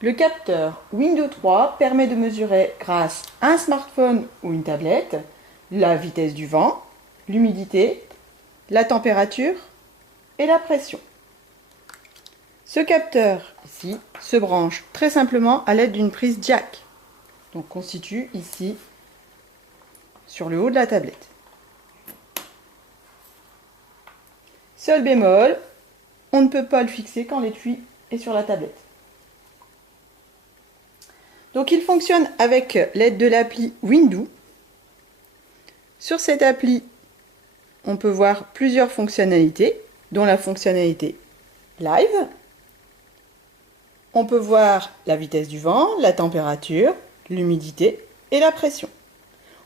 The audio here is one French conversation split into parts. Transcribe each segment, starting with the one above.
Le capteur Windows 3 permet de mesurer grâce à un smartphone ou une tablette la vitesse du vent, l'humidité, la température et la pression. Ce capteur ici se branche très simplement à l'aide d'une prise jack. Donc on situe ici sur le haut de la tablette. Seul bémol, on ne peut pas le fixer quand l'étui est sur la tablette. Donc il fonctionne avec l'aide de l'appli Windows. Sur cette appli, on peut voir plusieurs fonctionnalités, dont la fonctionnalité live. On peut voir la vitesse du vent, la température, l'humidité et la pression.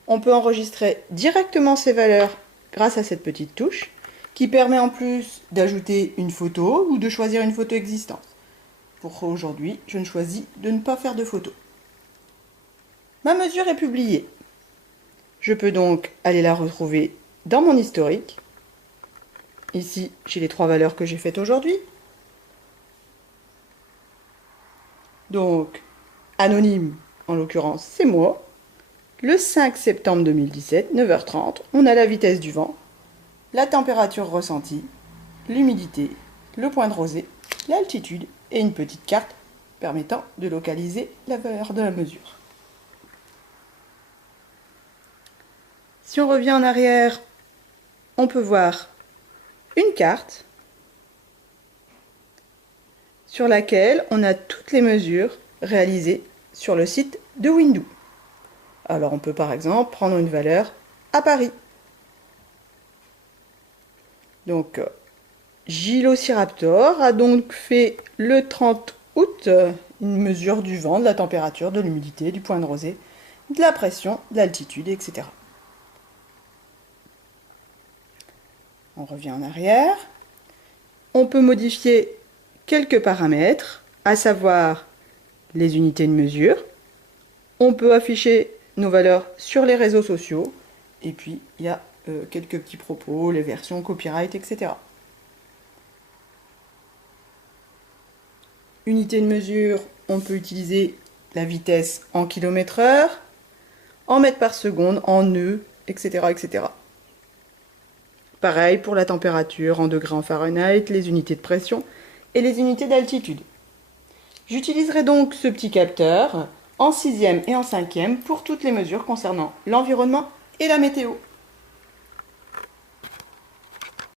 On peut enregistrer directement ces valeurs grâce à cette petite touche qui permet en plus d'ajouter une photo ou de choisir une photo existante. Pour aujourd'hui, je ne choisis de ne pas faire de photo. Ma mesure est publiée. Je peux donc aller la retrouver dans mon historique. Ici, j'ai les 3 valeurs que j'ai faites aujourd'hui. Donc, anonyme, en l'occurrence, c'est moi. Le 5 septembre 2017, 9h30, on a la vitesse du vent, la température ressentie, l'humidité, le point de rosée, l'altitude et une petite carte permettant de localiser la valeur de la mesure. Si on revient en arrière, on peut voir une carte sur laquelle on a toutes les mesures réalisées sur le site de Windows. Alors on peut par exemple prendre une valeur à Paris. Donc Gilociraptor a donc fait le 30 août une mesure du vent, de la température, de l'humidité, du point de rosée, de la pression, de l'altitude, etc. On revient en arrière. On peut modifier quelques paramètres, à savoir les unités de mesure. On peut afficher nos valeurs sur les réseaux sociaux. Et puis, il y a quelques petits propos, les versions copyright, etc. Unité de mesure, on peut utiliser la vitesse en km/h, en mètres par seconde, en nœuds, etc., etc. Pareil pour la température en degrés en Fahrenheit, les unités de pression et les unités d'altitude. J'utiliserai donc ce petit capteur en 6e et en 5e pour toutes les mesures concernant l'environnement et la météo.